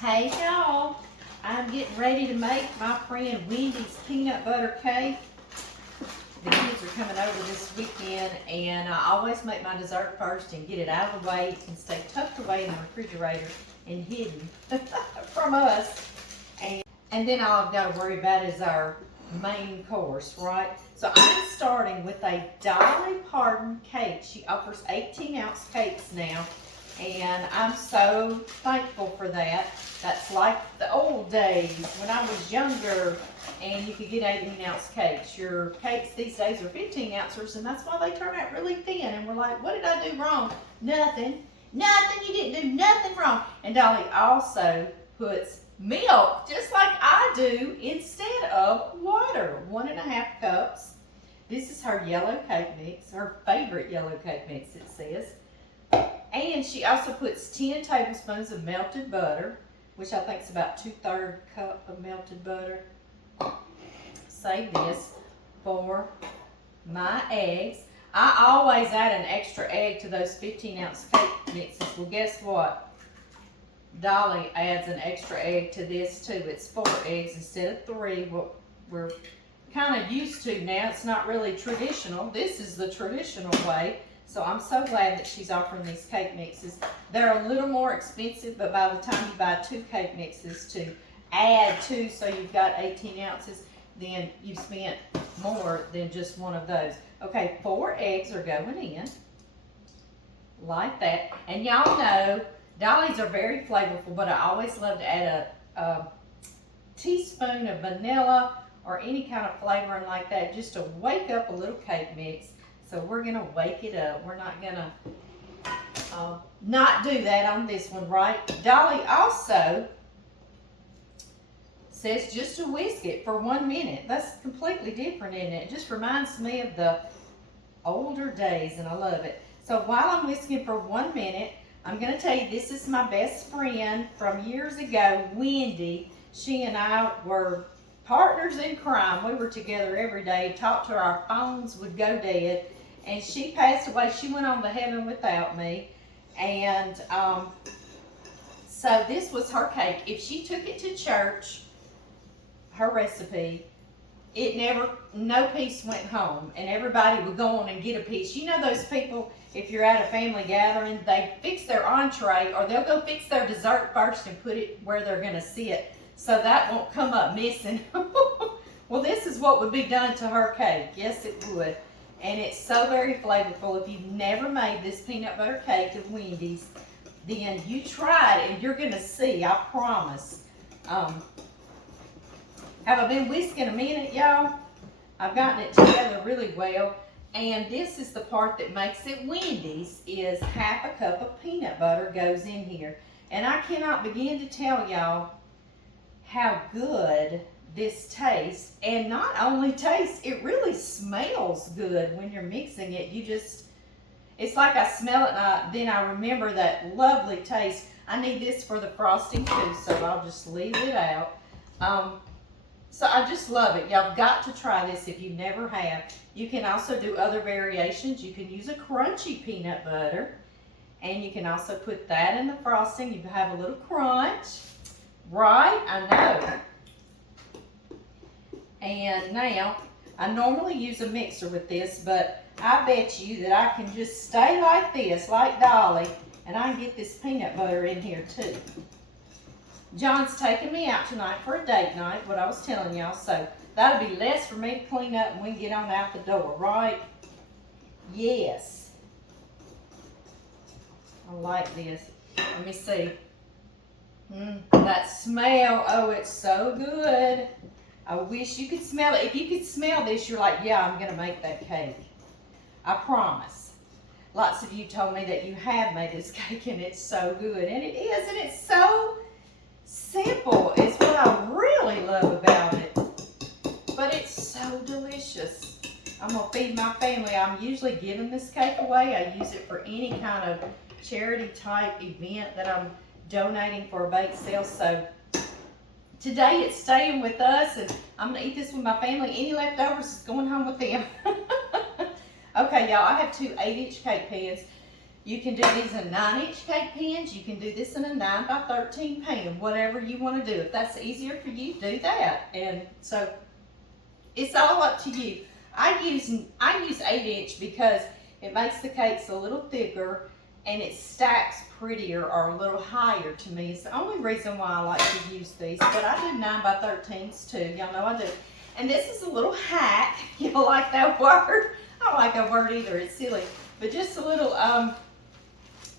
Hey y'all, I'm getting ready to make my friend Wendy's peanut butter cake. The kids are coming over this weekend and I always make my dessert first and get it out of the way. It can stay tucked away in the refrigerator and hidden from us. And then all I've got to worry about is our main course, right? So I'm starting with a Dolly Parton cake. She offers 18-ounce cakes now. And I'm so thankful for that. That's like the old days when I was younger and you could get 18-ounce cakes. Your cakes these days are 15-ounces and that's why they turn out really thin. And we're like, what did I do wrong? Nothing. Nothing. You didn't do nothing wrong. And Dolly also puts milk, just like I do, instead of water. 1.5 cups. This is her yellow cake mix, her favorite yellow cake mix, it says. And she also puts 10 tablespoons of melted butter, which I think is about 2/3 cup of melted butter. Save this for my eggs. I always add an extra egg to those 15-ounce cake mixes. Well, guess what? Dolly adds an extra egg to this too. It's 4 eggs instead of 3, what we're kind of used to now. It's not really traditional. This is the traditional way. So I'm so glad that she's offering these cake mixes. They're a little more expensive, but by the time you buy 2 cake mixes to add to, so you've got 18 ounces, then you've spent more than just one of those. Okay, 4 eggs are going in, like that. And y'all know, Dolly's are very flavorful, but I always love to add a teaspoon of vanilla or any kind of flavoring like that, just to wake up a little cake mix. So we're gonna wake it up. We're not gonna not do that on this one, right? Dolly also says just to whisk it for 1 minute. That's completely different, isn't it? It just reminds me of the older days and I love it. So while I'm whisking for 1 minute, I'm gonna tell you this is my best friend from years ago, Wendy. She and I were partners in crime. We were together every day, talked to her, our phones would go dead. And she passed away. She went on to heaven without me. And so this was her cake. If she took it to church, her recipe, no piece went home. And everybody would go on and get a piece. You know those people, if you're at a family gathering, they fix their entree or they'll go fix their dessert first and put it where they're going to sit so that won't come up missing. Well, this is what would be done to her cake. Yes, it would. And it's so very flavorful. If you've never made this peanut butter cake of Wendy's, then you try it and you're going to see, I promise. Have I been whisking a minute, y'all? I've gotten it together really well. And this is the part that makes it Wendy's, is 1/2 cup of peanut butter goes in here. And I cannot begin to tell y'all how good this tastes. And not only tastes, it really smells good when you're mixing it. It's like I smell it and then I remember that lovely taste. I need this for the frosting too, so I'll just leave it out. So I just love it. Y'all got to try this if you never have. You can also do other variations. You can use a crunchy peanut butter and you can also put that in the frosting. You have a little crunch, right? I know. And now, I normally use a mixer with this, but I bet you that I can just stay like this, like Dolly, and I can get this peanut butter in here too. John's taking me out tonight for a date night, what I was telling y'all, so that'll be less for me to clean up and we can get on out the door, right? Yes. I like this. Let me see. That smell, oh, it's so good. I wish you could smell it. If you could smell this, you're like, yeah, I'm going to make that cake. I promise. Lots of you told me that you have made this cake and it's so good. And it is, and it's so simple. It's what I really love about it. But it's so delicious. I'm going to feed my family. I'm usually giving this cake away. I use it for any kind of charity type event that I'm donating for a bake sale. So today it's staying with us and I'm going to eat this with my family. Any leftovers is going home with them. Okay, y'all, I have 2 8-inch cake pans. You can do these in 9-inch cake pans. You can do this in a 9 by 13 pan, whatever you want to do. If that's easier for you, do that. And so it's all up to you. I use 8-inch because it makes the cakes a little thicker and it stacks prettier or a little higher to me. It's the only reason why I like to use these. But I do 9 by 13s too. Y'all know I do. And this is a little hack. You don't like that word? I don't like that word either. It's silly. But just a little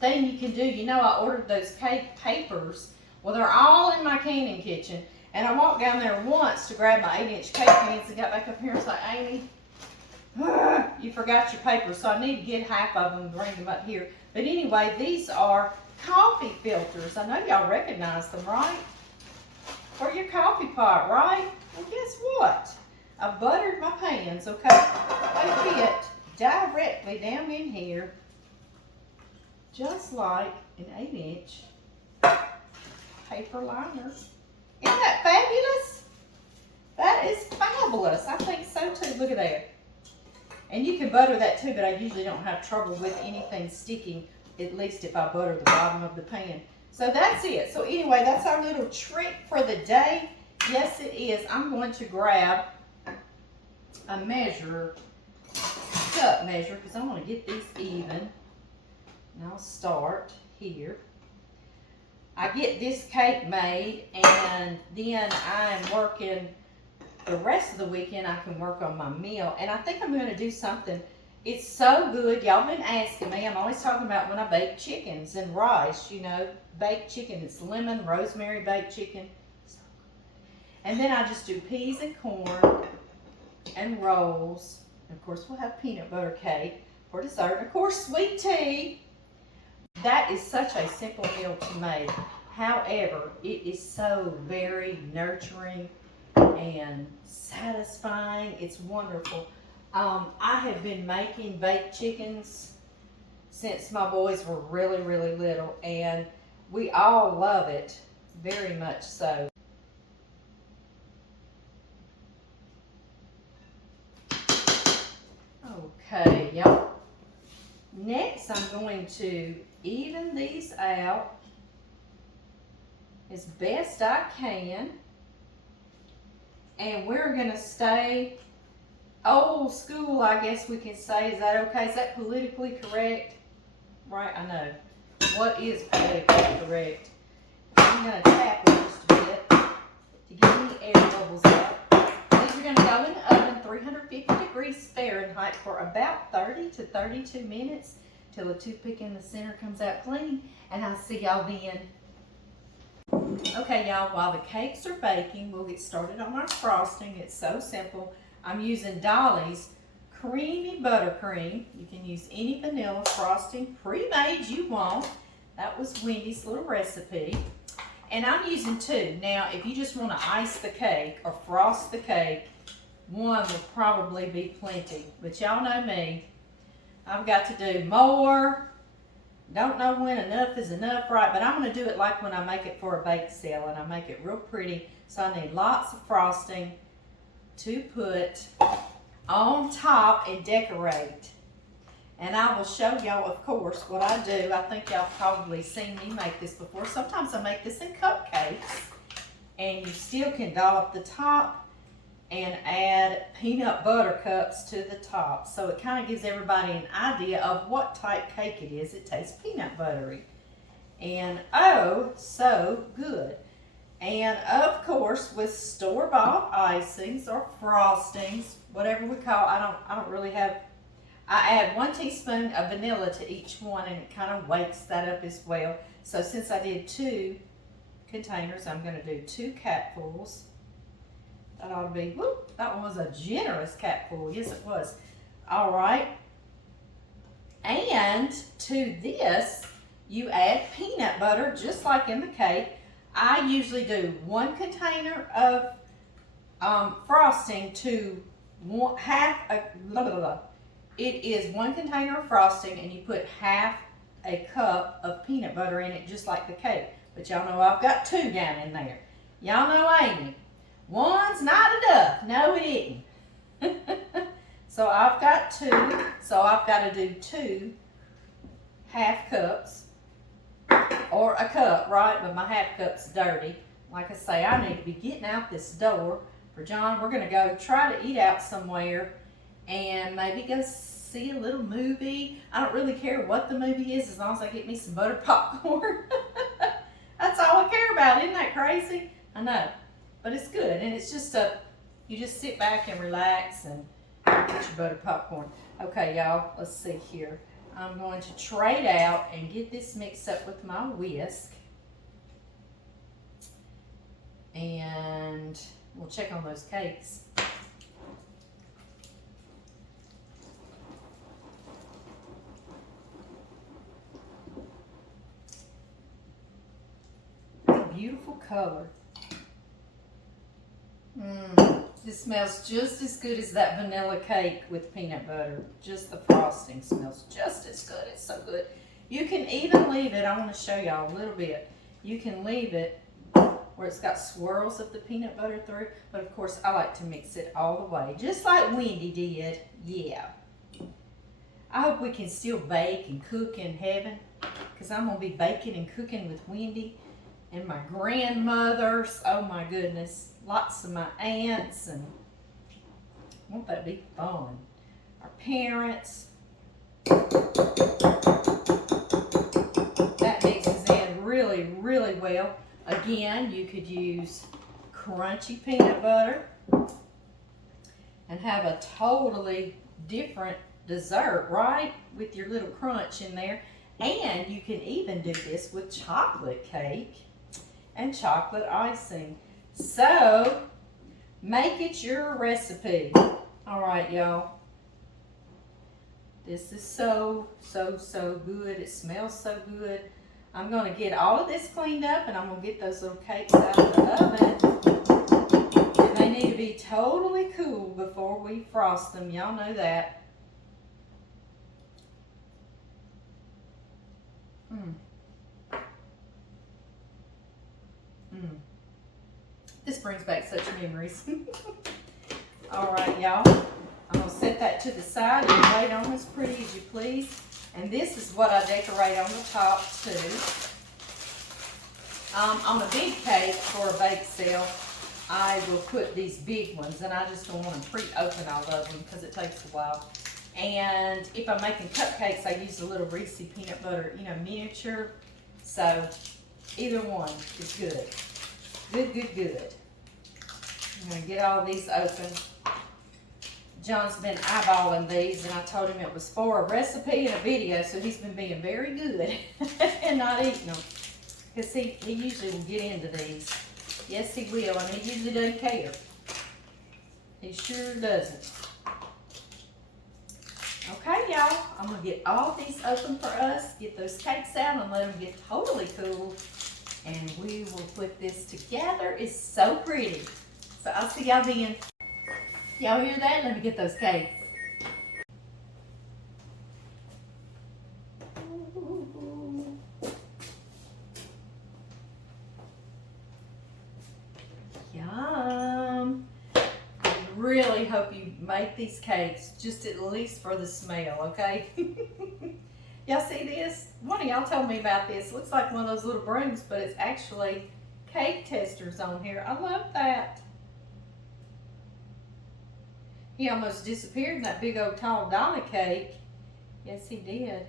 thing you can do. You know, I ordered those cake papers. Well, they're all in my canning kitchen. And I walked down there once to grab my 8-inch cake pans and got back up here and was like, Amy, you forgot your papers. So I need to get half of them and bring them up here. But anyway, these are coffee filters. I know y'all recognize them, right? For your coffee pot, right? Well, guess what? I buttered my pans, okay? They fit directly down in here, just like an 8-inch paper liner. Isn't that fabulous? That is fabulous. I think so too. Look at that. And you can butter that too, but I usually don't have trouble with anything sticking, at least if I butter the bottom of the pan. So that's it. So anyway, that's our little trick for the day. Yes, it is. I'm going to grab a cup measure, because I want to get these even. And I'll start here. I get this cake made, and then I'm working the rest of the weekend. I can work on my meal, and I think I'm going to do something. It's so good. Y'all been asking me. I'm always talking about when I bake chickens and rice, you know, baked chicken. It's lemon, rosemary baked chicken. So good. And then I just do peas and corn and rolls. And of course, we'll have peanut butter cake for dessert. And of course, sweet tea. That is such a simple meal to make. However, it is so very nurturing and satisfying. It's wonderful. I have been making baked chickens since my boys were really, really little, and we all love it very much so. Okay, y'all. Next, I'm going to even these out as best I can. And we're going to stay old school, I guess we can say. Is that okay? Is that politically correct? Right, I know. What is politically correct? I'm going to tap it just a bit to get any air bubbles out. These are going to go in the oven, 350 degrees Fahrenheit, for about 30 to 32 minutes till the toothpick in the center comes out clean. And I'll see y'all then. Okay, y'all, while the cakes are baking, we'll get started on our frosting. It's so simple. I'm using Dolly's creamy buttercream. You can use any vanilla frosting pre-made you want. That was Wendy's little recipe. And I'm using 2. Now, if you just want to ice the cake or frost the cake, 1 will probably be plenty. But y'all know me. I've got to do more. Don't know when enough is enough, right? But I'm going to do it like when I make it for a bake sale, and I make it real pretty. So I need lots of frosting to put on top and decorate. And I will show y'all, of course, what I do. I think y'all probably seen me make this before. Sometimes I make this in cupcakes, and you still can dollop the top and add peanut butter cups to the top. So it kind of gives everybody an idea of what type cake it is. It tastes peanut buttery. And oh, so good. And of course, with store-bought icings or frostings, whatever we call, I don't really have, I add 1 teaspoon of vanilla to each one, and it kind of wakes that up as well. So since I did 2 containers, I'm going to do 2 capfuls. That ought to be, whoop, that one was a generous capful. Yes, it was. All right. And to this, you add peanut butter, just like in the cake. I usually do 1 container of frosting to it is 1 container of frosting, and you put half a cup of peanut butter in it, just like the cake. But y'all know I've got 2 down in there. Y'all know Amy. 1's not enough. No, it isn't. So I've got 2. So I've got to do 2 half cups, or a cup, right? But my half cup's dirty. Like I say, I need to be getting out this door. For John, we're gonna go try to eat out somewhere and maybe go see a little movie. I don't really care what the movie is as long as I get me some butter popcorn. That's all I care about. Isn't that crazy? I know, but it's good, and it's just you just sit back and relax and get your butter popcorn. Okay, y'all, let's see here. I'm going to trade out and get this mixed up with my whisk. And we'll check on those cakes. Beautiful color. This smells just as good as that vanilla cake with peanut butter. Just the frosting smells just as good. It's so good. You can even leave it, I want to show y'all a little bit. You can leave it where it's got swirls of the peanut butter through, but of course I like to mix it all the way, just like Wendy did. Yeah. I hope we can still bake and cook in heaven, because I'm going to be baking and cooking with Wendy and my grandmothers. Oh my goodness. Lots of my aunts, and won't that be fun? Our parents. That mixes in really, really well. Again, you could use crunchy peanut butter and have a totally different dessert, right? With your little crunch in there. And you can even do this with chocolate cake and chocolate icing. So, make it your recipe. All right, y'all. This is so good. It smells so good. I'm going to get all of this cleaned up, and I'm going to get those little cakes out of the oven. And they need to be totally cool before we frost them. Y'all know that. This brings back such memories. All right, y'all. I'm going to set that to the side and wait on as pretty as you please. And this is what I decorate on the top too. On a big cake for a bake sale, I will put these big ones, and I just don't want them pre-open all of them because it takes a while. And if I'm making cupcakes, I use a little Reese peanut butter, miniature. So either one is good. Good. I'm going to get all these open. John's been eyeballing these, and I told him it was for a recipe and a video, so he's been being very good and not eating them. Because he usually will get into these. Yes, he will, and he usually doesn't care. He sure doesn't. Okay, y'all, I'm going to get all these open for us, get those cakes out, and let them get totally cool. And we will put this together. It's so pretty. So I'll see y'all then. Y'all hear that? Let me get those cakes. Yum. I really hope you make these cakes, just at least for the smell, okay? Y'all see this? One of y'all told me about this. It looks like one of those little brooms, but it's actually cake testers on here. I love that. He almost disappeared in that big old tall Dolly cake. Yes, he did.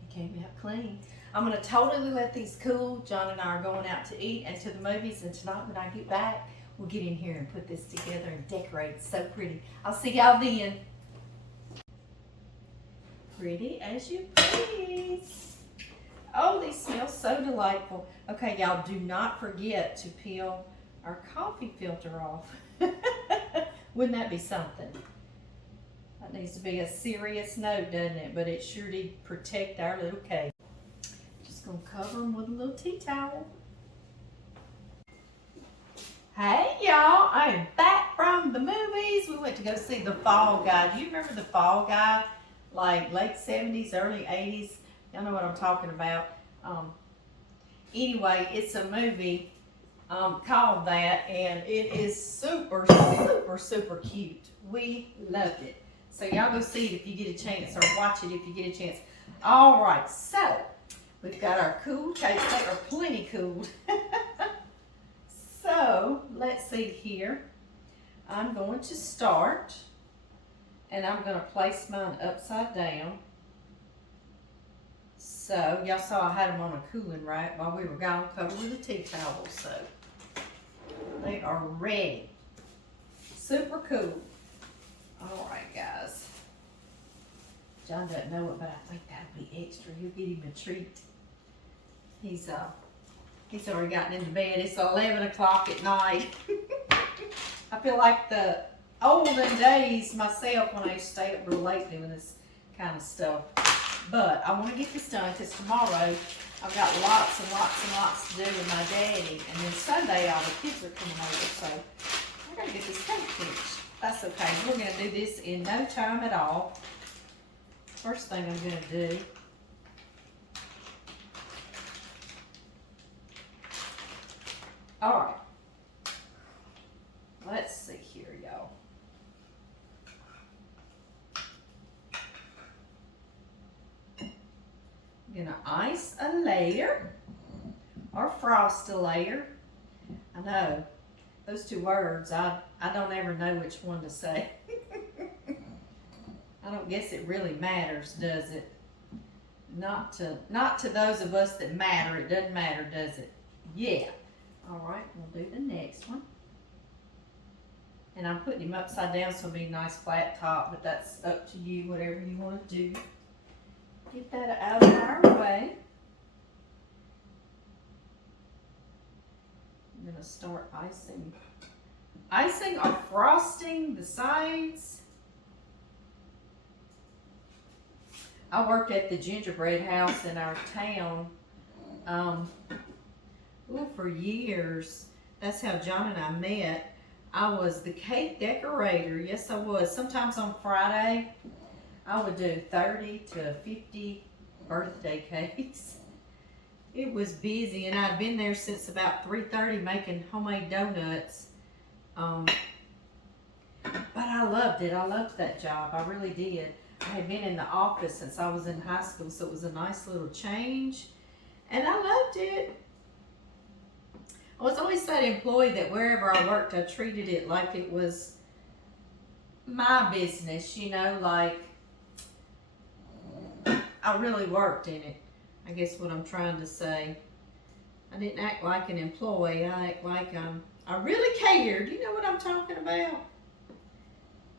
He came out clean. I'm going to totally let these cool. John and I are going out to eat and to the movies, and tonight when I get back, we'll get in here and put this together and decorate. It's so pretty. I'll see y'all then. Pretty as you please. Oh, these smell so delightful. Okay, y'all, do not forget to peel our coffee filter off. Wouldn't that be something? That needs to be a serious note, doesn't it? But it sure did protect our little cake. Just gonna cover them with a little tea towel. Hey y'all, I am back from the movies. We went to go see The Fall Guy. Do you remember The Fall Guy? Like late 70s, early 80s. Y'all know what I'm talking about. Anyway, it's a movie called that, and it is super cute. We loved it. So y'all go see it if you get a chance, or watch it if you get a chance. All right, so we've got our cool cakes. They are plenty cooled. So let's see here. I'm going to start, and I'm going to place mine upside down. So y'all saw I had them on a cooling rack while we were gone, covered with a tea towel. So they are ready. Super cool. All right, guys. John doesn't know it, but I think that'll be extra. He'll get him a treat. He's already gotten into bed. It's 11 o'clock at night. I feel like the olden days myself when I used to stay up real late doing this kind of stuff. But I want to get this done because tomorrow I've got lots and lots and lots to do with my daddy. And then Sunday all the kids are coming over. So I got to get this cake finished. That's okay. We're going to do this in no time at all. First thing I'm going to do, all right, let's see here, y'all. I'm going to ice a layer or frost a layer. I know, those two words, I don't ever know which one to say. I don't guess it really matters, does it? Not to those of us that matter. It doesn't matter, does it? Yeah. All right, we'll do the next one. And I'm putting him upside down so it'll be a nice flat top, but that's up to you, whatever you want to do. Get that out of our way. I'm gonna start icing or frosting the sides. I worked at the gingerbread house in our town for years. That's how John and I met. I was the cake decorator. Yes, I was. Sometimes on Friday, I would do 30 to 50 birthday cakes. It was busy, and I'd been there since about 3:30 making homemade donuts. But I loved it. I loved that job. I really did. I had been in the office since I was in high school, so it was a nice little change, and I loved it. I was always that employee that wherever I worked, I treated it like it was my business, you know, like I really worked in it. I guess what I'm trying to say. I didn't act like an employee. I act like I really cared. You know what I'm talking about?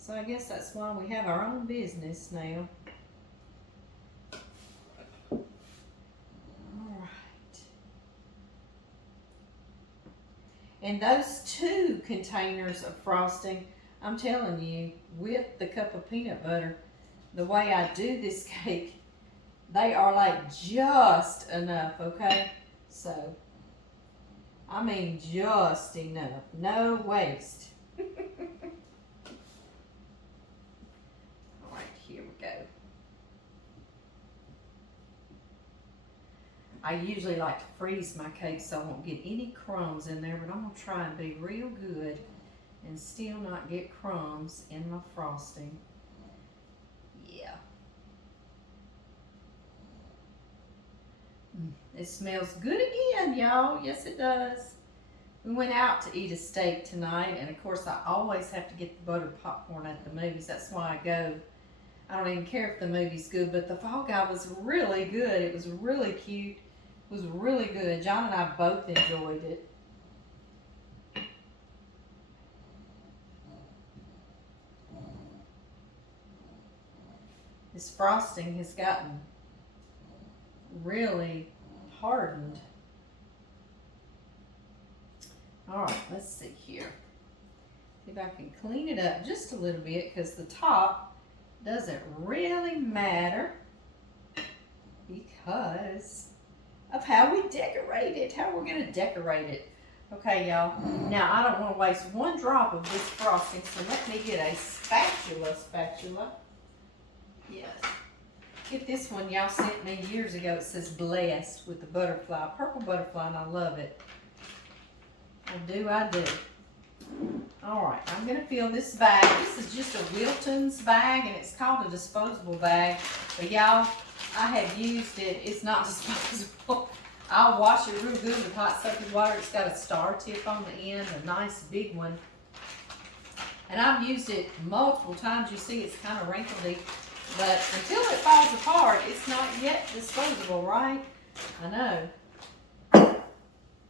So I guess that's why we have our own business now. All right. And those 2 containers of frosting, I'm telling you, with the cup of peanut butter, the way I do this cake, they are like just enough, okay? So, I mean just enough. No waste. Here we go. I usually like to freeze my cake so I won't get any crumbs in there, but I'm going to try and be real good and still not get crumbs in my frosting. Yeah. It smells good again, y'all. Yes, it does. We went out to eat a steak tonight, and of course I always have to get the buttered popcorn at the movies. That's why I go. I don't even care if the movie's good, but the Fall Guy was really good. It was really cute. It was really good. John and I both enjoyed it. This frosting has gotten really hardened. All right, let's see here. See if I can clean it up just a little bit because the top doesn't really matter because of how we decorate it, how we're going to decorate it. Okay, y'all. Now, I don't want to waste one drop of this frosting, so let me get a spatula. Yes. Get this one y'all sent me years ago. It says blessed with the butterfly, purple butterfly, and I love it. I do. All right, I'm gonna fill this bag. This is just a Wilton's bag, and it's called a disposable bag. But y'all, I have used it. It's not disposable. I'll wash it real good with hot soapy water. It's got a star tip on the end, a nice big one. And I've used it multiple times. You see it's kind of wrinkledy. But until it falls apart, it's not yet disposable, right? I know.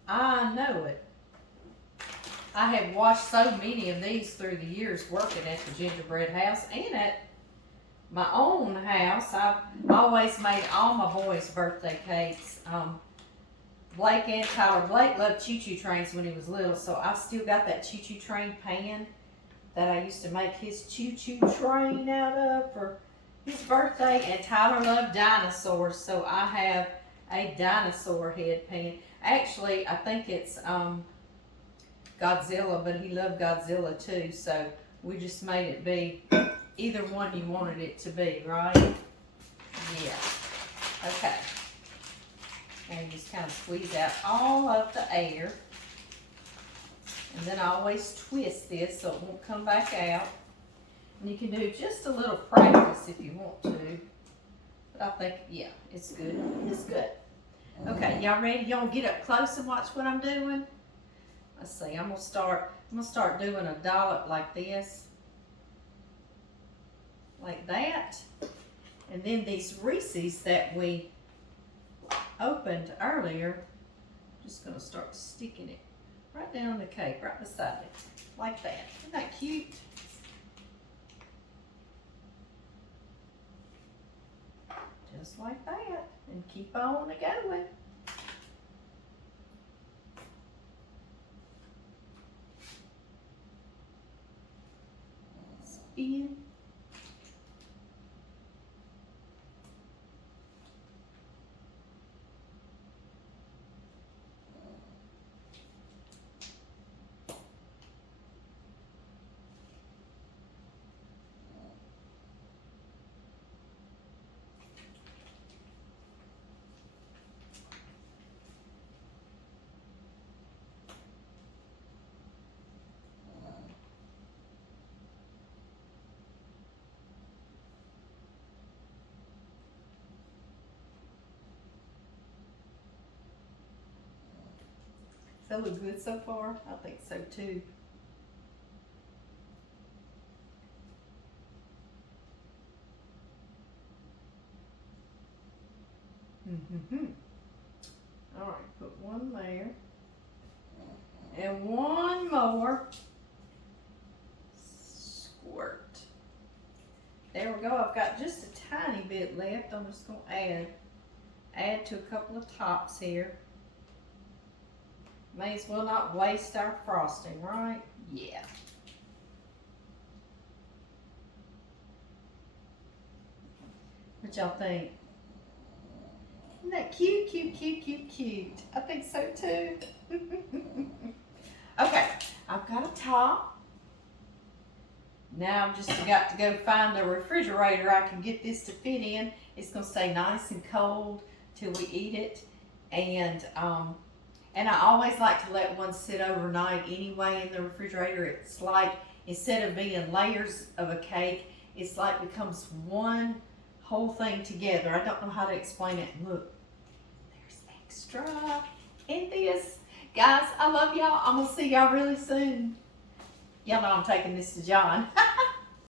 I know it. I have washed so many of these through the years working at the gingerbread house and at my own house. I've always made all my boys' birthday cakes. Blake and Tyler. Blake loved choo-choo trains when he was little, so I still got that choo-choo train pan that I used to make his choo-choo train out of for his birthday. And Tyler loved dinosaurs, so I have a dinosaur head pan. Actually, I think it's Godzilla, but he loved Godzilla too, so we just made it be either one you wanted it to be, right? Yeah. Okay. And you just kind of squeeze out all of the air. And then I always twist this so it won't come back out. And you can do just a little practice if you want to. But I think, yeah, it's good. It's good. Okay, y'all ready? Y'all get up close and watch what I'm doing? Let's see, I'm gonna start doing a dollop like this. Like that. And then these Reese's that we opened earlier, just gonna start sticking it right down the cake, right beside it. Like that. Isn't that cute? Just like that. And keep on going. Spin. Does that look good so far? I think so too. All right, put one there. And one more. Squirt. There we go. I've got just a tiny bit left. I'm just going to add to a couple of tops here. May as well not waste our frosting, right? Yeah. What y'all think? Isn't that cute, cute, cute, cute, cute? I think so too. Okay, I've got a top. Now I've just got to go find a refrigerator I can get this to fit in. It's gonna stay nice and cold till we eat it. And I always like to let one sit overnight anyway in the refrigerator. It's like, instead of being layers of a cake, it's like becomes one whole thing together. I don't know how to explain it. Look, there's extra in this. Guys, I love y'all. I'm going to see y'all really soon. Y'all know I'm taking this to John.